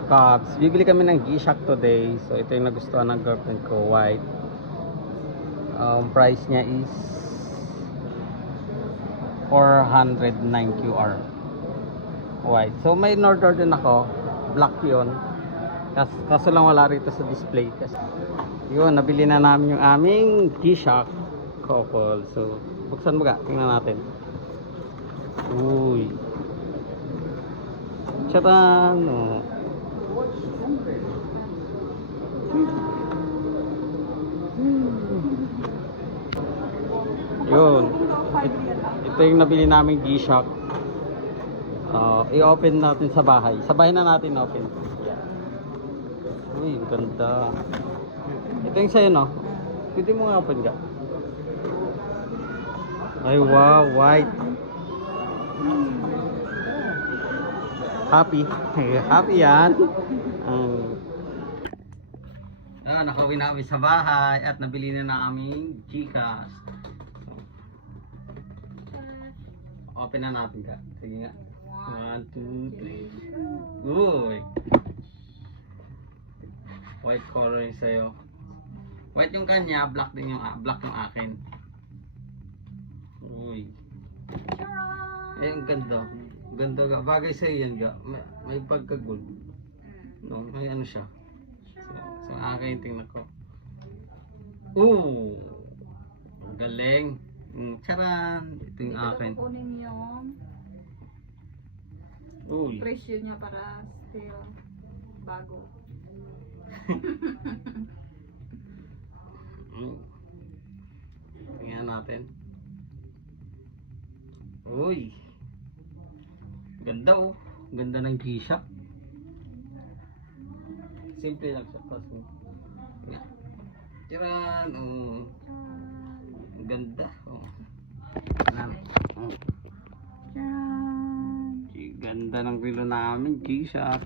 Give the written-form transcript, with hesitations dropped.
Cubs, bibili kami ng G-Shock today. So ito yung nagustuhan ng girlfriend ko, white. Price niya is 409 QR. White. So may in-order din ako, black yun. Kaso lang wala rito sa display. Kasi yun, nabili na namin yung aming G-Shock couple. So buksan mo ga, tingnan natin. Uy. Charan, oh. Yun. Ito yung nabili namin G-Shock. I-open natin sa bahay. Sa bahay na natin open. Uy, ganda. Ito yung sa'yo, no? Pwede mo nga open ka. Ay, wow, white. Happy. Happy yan. Nakauwi na kami sa bahay at nabili na aming Gcash. Open na natin ka. Sige nga. 1, 2, 3. Uy. White color yung sa'yo. White yung kanya, black din yung akin. Uy. Eh, ang ganda. Ganda ga. Bagay sa'yo yan ga. May pagka-gold. No, may ano siya. So akin tingnan ko. Ooh. Ang galing. Charan. Ito yung akin. Kunin yung Uy. presyo niya para still bago. Tingnan natin. Uy. Ganda oh. Ganda ng G-Shock. Simple lang siya. Kaso. Tiran. Oh. Ang ganda. Oh. Oh. Ganda ng relo namin. G-Shock.